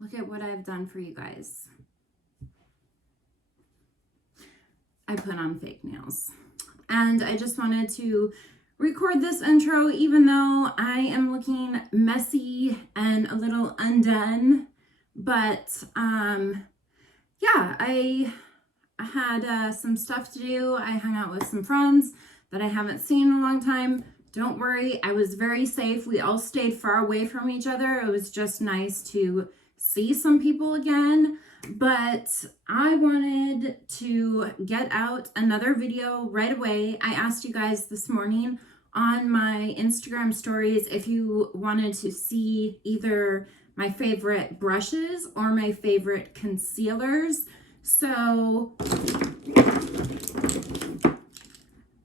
Look at what I've done for you guys. I put on fake nails. And I just wanted to record this intro even though I am looking messy and a little undone. But yeah, I had some stuff to do. I hung out with some friends that I haven't seen in a long time. Don't worry, I was very safe. We all stayed far away from each other. It was just nice to see some people again. But I wanted to get out another video right away. I asked you guys this morning on my Instagram stories if you wanted to see either my favorite brushes or my favorite concealers. So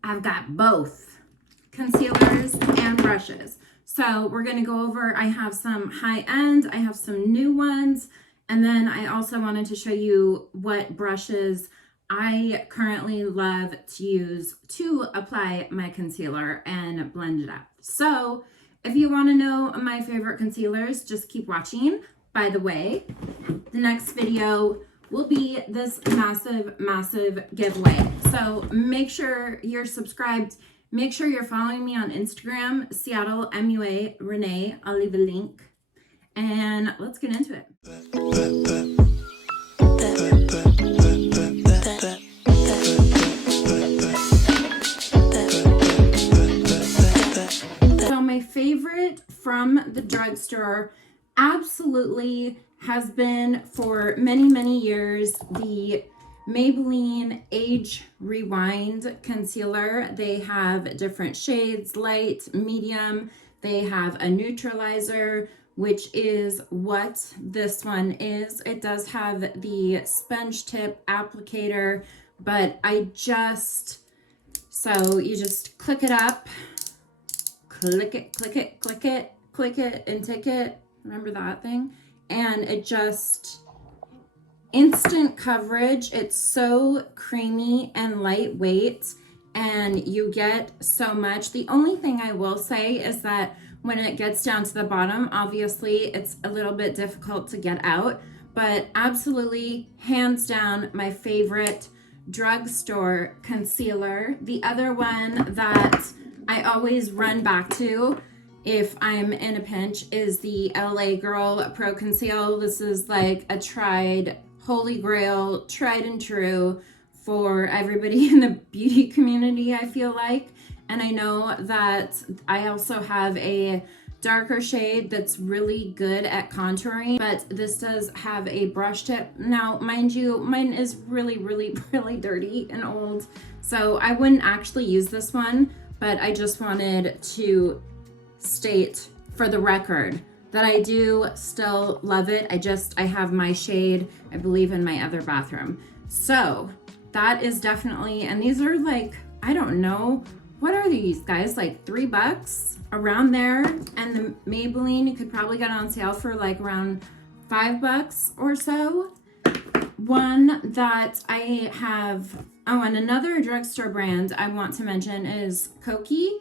I've got both concealers and brushes. So we're going to go over, I have some high end, I have some new ones, and then I also wanted to show you what brushes I currently love to use to apply my concealer and blend it up. So if you want to know my favorite concealers, just keep watching. By the way, the next video will be this massive giveaway. So make sure you're subscribed. Make sure you're following me on Instagram, Seattle MUA Renee. I'll leave a link. And let's get into it. So my favorite from the drugstore absolutely has been for many years the Maybelline Age Rewind concealer. They have different shades, light, medium. They have a neutralizer, which is what this one is. It does have the sponge tip applicator, but so you just click it up, click it, and take it. Remember that thing? And it just instant coverage. It's so creamy and lightweight, and you get so much. The only thing I will say is that when it gets down to the bottom, obviously it's a little bit difficult to get out, but absolutely hands down my favorite drugstore concealer. The other one that I always run back to if I'm in a pinch is the LA Girl Pro Conceal. This is like a tried holy grail, tried and true for everybody in the beauty community, I feel like. And I know that I also have a darker shade that's really good at contouring, but this does have a brush tip. Now, mind you, mine is really dirty and old, so I wouldn't actually use this one, but I just wanted to state for the record that I do still love it. I have my shade, I believe, in my other bathroom. So that is definitely, and these are like, I don't know, what are these guys, like $3 around there? And the Maybelline, you could probably get on sale for like around $5 or so. One that I have, oh, and another drugstore brand I want to mention is Kokie.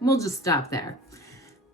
We'll just stop there.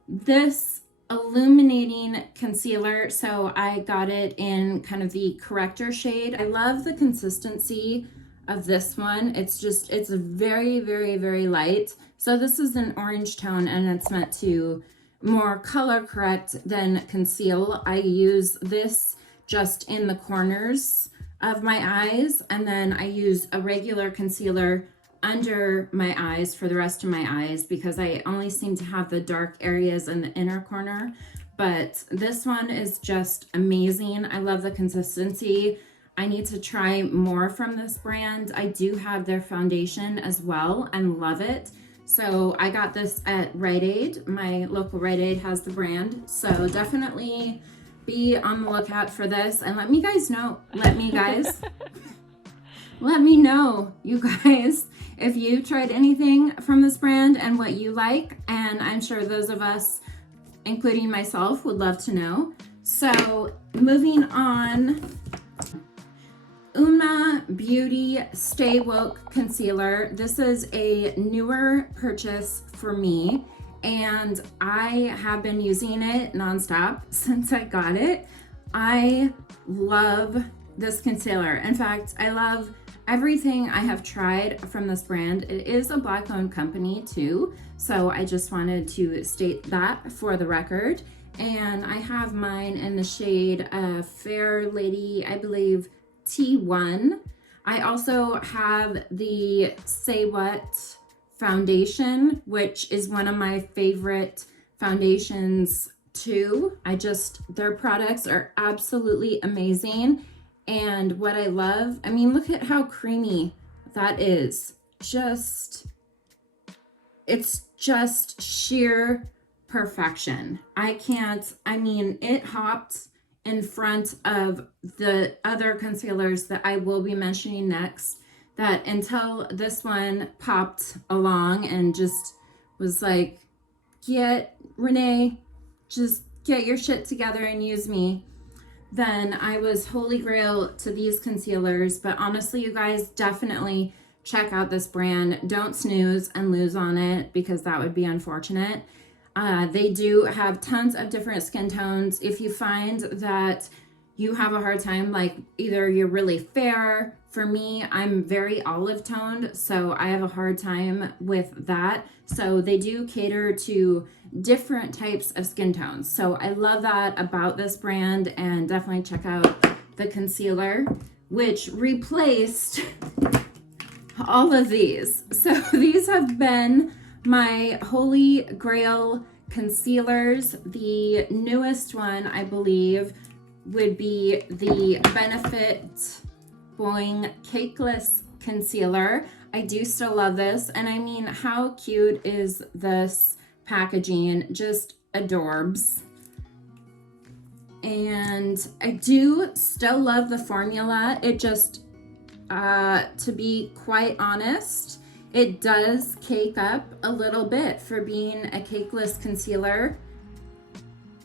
This illuminating concealer, so I got it in kind of the corrector shade. I love the consistency of this one. It's very light. So this is an orange tone, and it's meant to more color correct than conceal. I use this just in the corners of my eyes, and then I use a regular concealer under my eyes for the rest of my eyes because I only seem to have the dark areas in the inner corner. But this one is just amazing. I love the consistency. I need to try more from this brand. I do have their foundation as well and love it. So I got this at Rite Aid. My local Rite Aid has the brand. So definitely be on the lookout for this, and let me know, you guys, if you tried anything from this brand and what you like. And I'm sure those of us, including myself, would love to know. So moving on, Uoma Beauty Stay Woke Concealer. This is a newer purchase for me, and I have been using it nonstop since I got it. I love this concealer. In fact, I love everything I have tried from this brand. It is a Black owned company too, so I just wanted to state that for the record. And I have mine in the shade Fair Lady, I believe T1. I also have the Say What foundation, which is one of my favorite foundations too. Their products are absolutely amazing. And what I love, I mean, look at how creamy that is. It's just sheer perfection. It hopped in front of the other concealers that I will be mentioning next, that until this one popped along and just was like, Renee, just get your shit together and use me, then I was holy grail to these concealers. But honestly, you guys, definitely check out this brand. Don't snooze and lose on it, because that would be unfortunate. They do have tons of different skin tones. If you find that you have a hard time, like either you're really fair, for me, I'm very olive toned, so I have a hard time with that. So they do cater to different types of skin tones. So I love that about this brand, and definitely check out the concealer, which replaced all of these. So these have been my holy grail concealers. The newest one, I believe, would be the Benefit Boing Cakeless Concealer. I do still love this. And I mean, how cute is this packaging? Just adorbs. And I do still love the formula. It just, to be quite honest, it does cake up a little bit for being a cakeless concealer.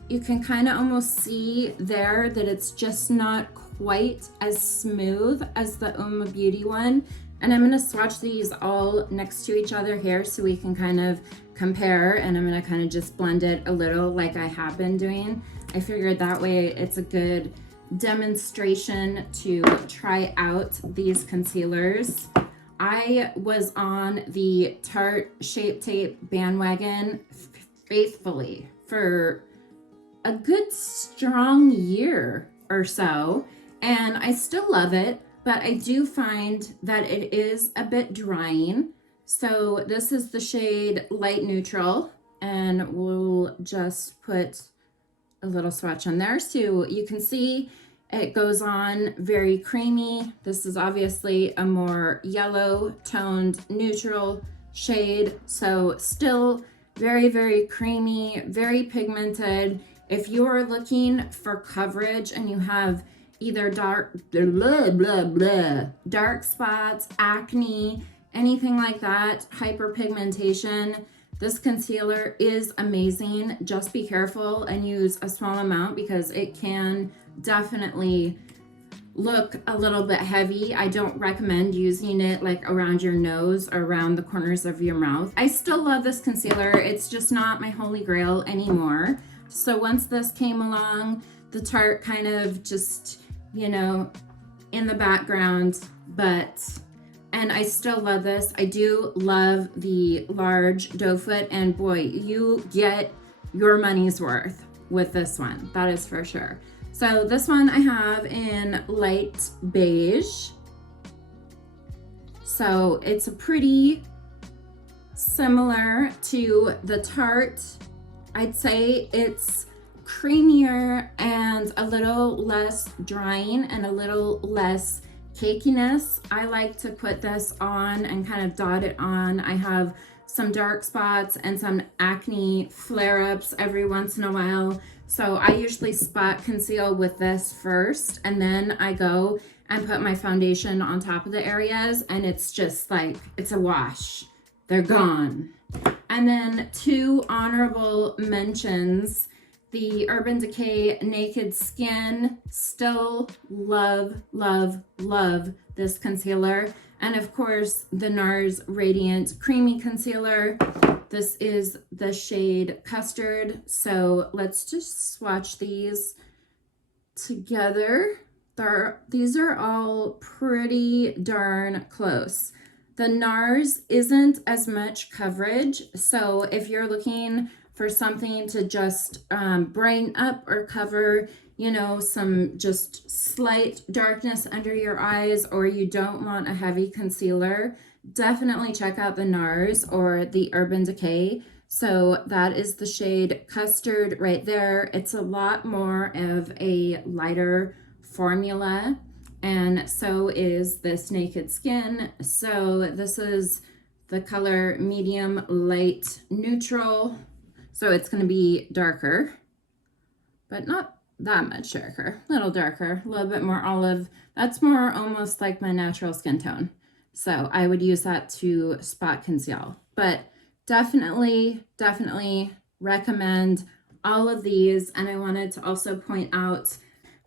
You can kind of almost see there that it's just not quite as smooth as the Uoma Beauty one. And I'm going to swatch these all next to each other here so we can kind of compare, and I'm going to kind of just blend it a little like I have been doing. I figured that way it's a good demonstration to try out these concealers. I was on the Tarte Shape Tape bandwagon faithfully for a good strong year or so, and I still love it, but I do find that it is a bit drying. So this is the shade Light Neutral, and we'll just put a little swatch on there so you can see it goes on very creamy. This is obviously a more yellow toned neutral shade, so still very, very creamy, very pigmented. If you are looking for coverage and you have either dark spots, acne, anything like that, hyperpigmentation, this concealer is amazing. Just be careful and use a small amount, because it can definitely look a little bit heavy. I don't recommend using it like around your nose or around the corners of your mouth. I still love this concealer. It's just not my holy grail anymore. So once this came along, the Tarte kind of just, in the background, and I still love this. I do love the large doe foot, and boy, you get your money's worth with this one. That is for sure. So this one I have in light beige. So it's a pretty similar to the Tarte. I'd say it's creamier and a little less drying and a little less cakiness. I like to put this on and kind of dot it on. I have some dark spots and some acne flare-ups every once in a while. So I usually spot conceal with this first, and then I go and put my foundation on top of the areas, and it's just like, it's a wash. They're gone. And then two honorable mentions. The Urban Decay Naked Skin. Still love, love, love this concealer. And of course, the NARS Radiant Creamy Concealer. This is the shade Custard. So let's just swatch these together. These are all pretty darn close. The NARS isn't as much coverage. So if you're looking for something to just brighten up or cover, you know, some just slight darkness under your eyes, or you don't want a heavy concealer, definitely check out the NARS or the Urban Decay. So that is the shade Custard right there. It's a lot more of a lighter formula, and so is this Naked Skin. So this is the color Medium Light Neutral. So it's going to be darker, but not that much darker. A little darker, a little bit more olive. That's more almost like my natural skin tone. So I would use that to spot conceal. But definitely recommend all of these. And I wanted to also point out,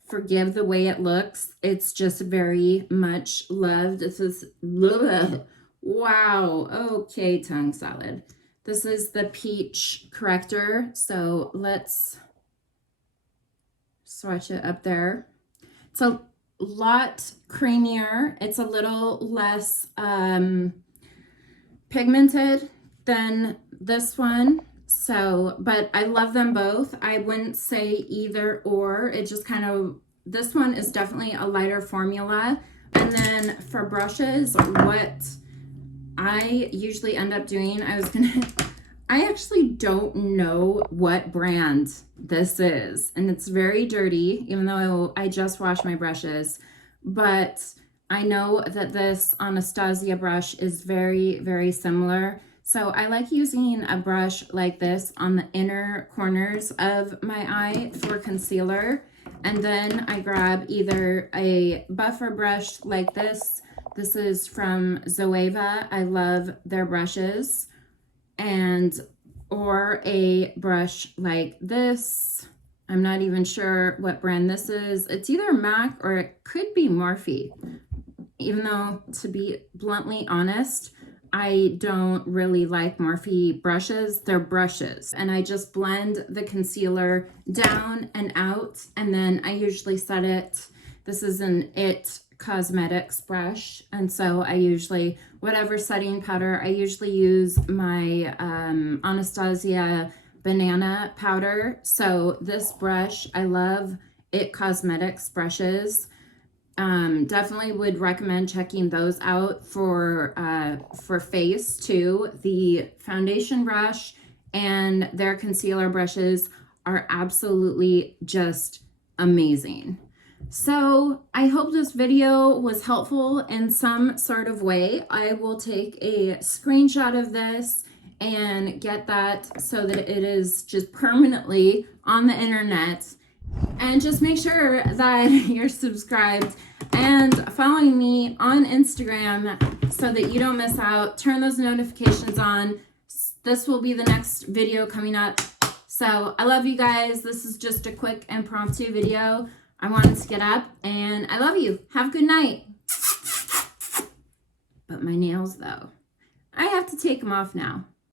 forgive the way it looks. It's just very much loved. This is, wow. Okay, tongue salad. This is the Peach Corrector. So let's swatch it up there. It's a lot creamier. It's a little less pigmented than this one. So, but I love them both. I wouldn't say either or. It just kind of, this one is definitely a lighter formula. And then for brushes, what I usually end up doing, I actually don't know what brand this is, and it's very dirty, even though I just washed my brushes, but I know that this Anastasia brush is very similar. So I like using a brush like this on the inner corners of my eye for concealer. And then I grab either a buffer brush like this. This is from Zoeva. I love their brushes. Or a brush like this. I'm not even sure what brand this is. It's either MAC or it could be Morphe. Even though, to be bluntly honest, I don't really like Morphe brushes. They're brushes. And I just blend the concealer down and out. And then I usually set it. This is an IT Cosmetics brush. And so I usually, whatever setting powder, I usually use my Anastasia banana powder. So this brush, I love IT Cosmetics brushes. Definitely would recommend checking those out for face too. The foundation brush and their concealer brushes are absolutely just amazing. So I hope this video was helpful in some sort of way. I will take a screenshot of this and get that so that it is just permanently on the internet. And just make sure that you're subscribed and following me on Instagram so that you don't miss out. Turn those notifications on. This will be the next video coming up. So I love you guys. This is just a quick impromptu video. I wanted to get up, and I love you. Have a good night. But my nails, though, I have to take them off now.